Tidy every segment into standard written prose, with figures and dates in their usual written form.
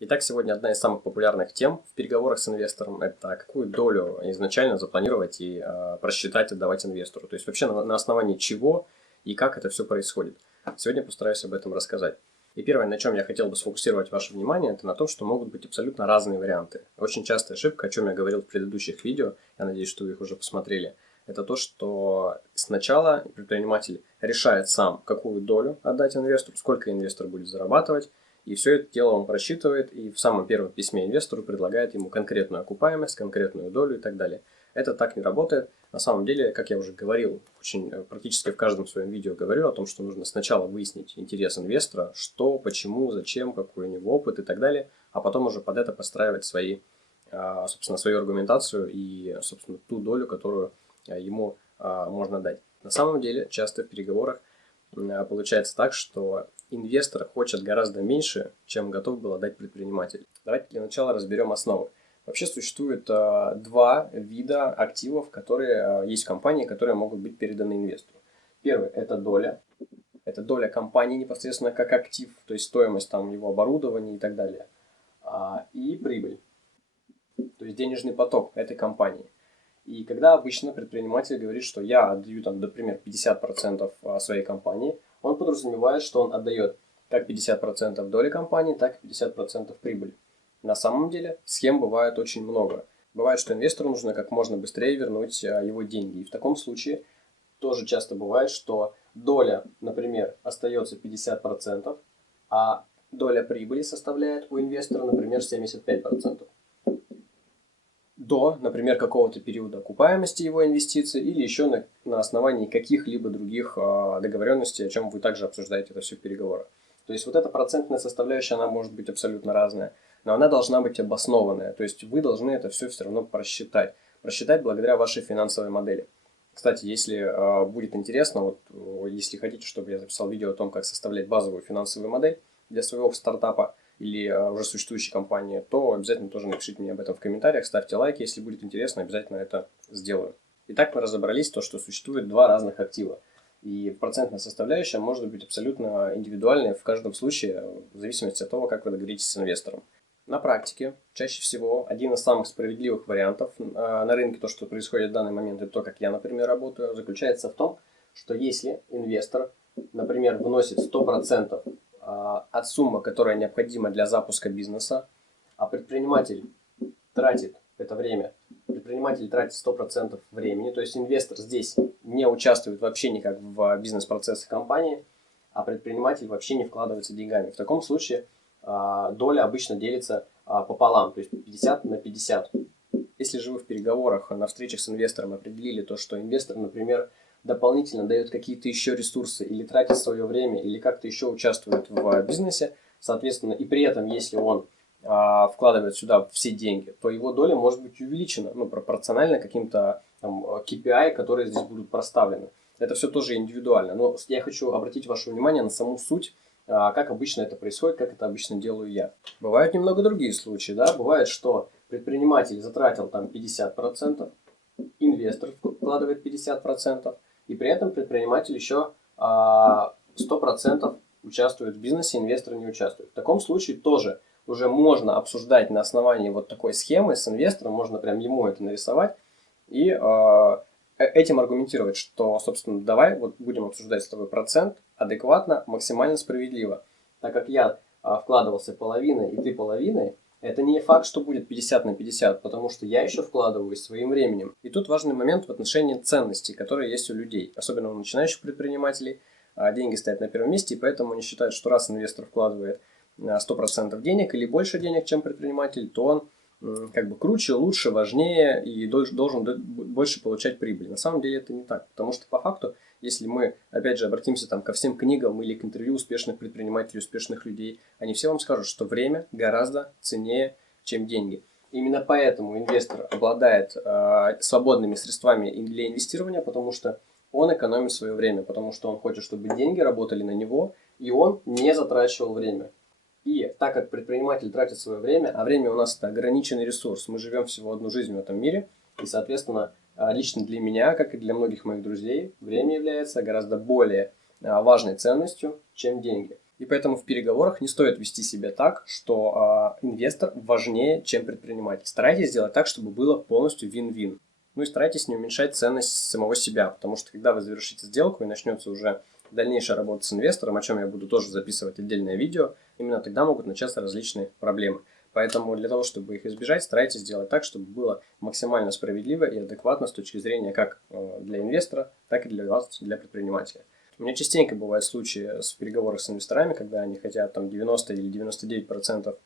Итак, сегодня одна из самых популярных тем в переговорах с инвестором – это какую долю изначально запланировать и просчитать, отдавать инвестору. То есть вообще на основании чего и как это все происходит. Сегодня постараюсь об этом рассказать. И первое, на чем я хотел бы сфокусировать ваше внимание, это на том, что могут быть абсолютно разные варианты. Очень частая ошибка, о чем я говорил в предыдущих видео, я надеюсь, что вы их уже посмотрели, это то, что сначала предприниматель решает сам, какую долю отдать инвестору, сколько инвестор будет зарабатывать, и все это дело он просчитывает и в самом первом письме инвестору предлагает ему конкретную окупаемость, конкретную долю и так далее. Это так не работает. На самом деле, как я уже говорил, практически в каждом своем видео говорю о том, что нужно сначала выяснить интерес инвестора, что, почему, зачем, какой у него опыт и так далее, а потом уже под это подстраивать свою аргументацию и, собственно, ту долю, которую ему можно дать. На самом деле, часто в переговорах получается так, что инвестор хочет гораздо меньше, чем готов был отдать предприниматель. Давайте для начала разберем основы. Вообще существует два вида активов, которые есть в компании, которые могут быть переданы инвестору. Первый – это доля. Это доля компании непосредственно как актив, то есть стоимость там, его оборудования и так далее. И прибыль, то есть денежный поток этой компании. И когда обычно предприниматель говорит, что я отдаю, там, например, 50% своей компании, он подразумевает, что он отдает как 50% доли компании, так и 50% прибыли. На самом деле схем бывает очень много. Бывает, что инвестору нужно как можно быстрее вернуть его деньги. И в таком случае тоже часто бывает, что доля, например, остается 50%, а доля прибыли составляет у инвестора, например, 75%. До, например, какого-то периода окупаемости его инвестиций или еще на основании каких-либо других договоренностей, о чем вы также обсуждаете это все в переговорах. То есть вот эта процентная составляющая, она может быть абсолютно разная, но она должна быть обоснованная. То есть вы должны это все равно просчитать. Просчитать благодаря вашей финансовой модели. Кстати, если будет интересно, если хотите, чтобы я записал видео о том, как составлять базовую финансовую модель для своего стартапа, или уже существующей компании, то обязательно тоже напишите мне об этом в комментариях, ставьте лайк, если будет интересно, обязательно это сделаю. Итак, мы разобрались, что существует два разных актива. И процентная составляющая может быть абсолютно индивидуальной в каждом случае, в зависимости от того, как вы договоритесь с инвестором. На практике, чаще всего, один из самых справедливых вариантов на рынке, то, что происходит в данный момент, и то, как я, например, работаю, заключается в том, что если инвестор, например, вносит 100% от суммы, которая необходима для запуска бизнеса, а предприниматель тратит это время, предприниматель тратит 100% времени, то есть инвестор здесь не участвует вообще никак в бизнес-процессе компании, а предприниматель вообще не вкладывается деньгами. В таком случае доля обычно делится пополам, то есть 50 на 50. Если же вы в переговорах, на встречах с инвестором определили то, что инвестор, например, дополнительно дает какие-то еще ресурсы или тратит свое время, или как-то еще участвует в бизнесе, соответственно, и при этом, если он вкладывает сюда все деньги, то его доля может быть увеличена, пропорционально каким-то KPI, которые здесь будут проставлены. Это все тоже индивидуально, но я хочу обратить ваше внимание на саму суть, как обычно это происходит, как это обычно делаю я. Бывают немного другие случаи, да, бывает, что предприниматель затратил там 50%, инвестор вкладывает 50%, и при этом предприниматель еще 100% участвует в бизнесе, инвестор не участвует. В таком случае тоже уже можно обсуждать на основании вот такой схемы с инвестором, можно прям ему это нарисовать и этим аргументировать, что, собственно, давай вот будем обсуждать с тобой процент адекватно, максимально справедливо. Так как я вкладывался половиной и ты половиной, это не факт, что будет 50 на 50, потому что я еще вкладываюсь своим временем. И тут важный момент в отношении ценностей, которые есть у людей, особенно у начинающих предпринимателей. Деньги стоят на первом месте, и поэтому они считают, что раз инвестор вкладывает 100% денег или больше денег, чем предприниматель, то он как бы круче, лучше, важнее и должен больше получать прибыль. На самом деле это не так, потому что по факту, если мы, опять же, обратимся ко всем книгам или к интервью успешных предпринимателей, успешных людей, они все вам скажут, что время гораздо ценнее, чем деньги. Именно поэтому инвестор обладает свободными средствами для инвестирования, потому что он экономит свое время, потому что он хочет, чтобы деньги работали на него, и он не затрачивал время. И так как предприниматель тратит свое время, а время у нас это ограниченный ресурс, мы живем всего одну жизнь в этом мире, и, соответственно, лично для меня, как и для многих моих друзей, время является гораздо более важной ценностью, чем деньги. И поэтому в переговорах не стоит вести себя так, что инвестор важнее, чем предприниматель. Старайтесь сделать так, чтобы было полностью вин-вин. Ну и старайтесь не уменьшать ценность самого себя, потому что когда вы завершите сделку и начнется уже дальнейшая работа с инвестором, о чем я буду тоже записывать отдельное видео, именно тогда могут начаться различные проблемы. Поэтому для того, чтобы их избежать, старайтесь сделать так, чтобы было максимально справедливо и адекватно с точки зрения как для инвестора, так и для вас, для предпринимателя. У меня частенько бывают случаи в переговорах с инвесторами, когда они хотят там 90 или 99%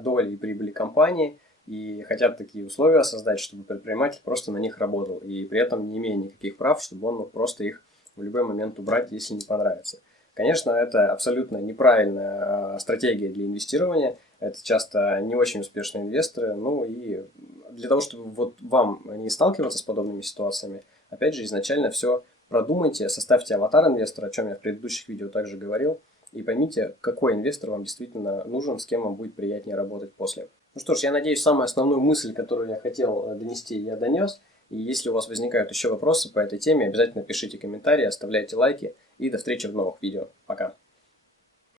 доли и прибыли компании и хотят такие условия создать, чтобы предприниматель просто на них работал и при этом не имея никаких прав, чтобы он мог просто их в любой момент убрать, если не понравится. Конечно, это абсолютно неправильная стратегия для инвестирования. Это часто не очень успешные инвесторы. Ну и для того, чтобы вот вам не сталкиваться с подобными ситуациями, опять же, изначально все продумайте, составьте аватар инвестора, о чем я в предыдущих видео также говорил, и поймите, какой инвестор вам действительно нужен, с кем вам будет приятнее работать после. Ну что ж, я надеюсь, самую основную мысль, которую я хотел донести, я донес. И если у вас возникают еще вопросы по этой теме, обязательно пишите комментарии, оставляйте лайки. И до встречи в новых видео. Пока.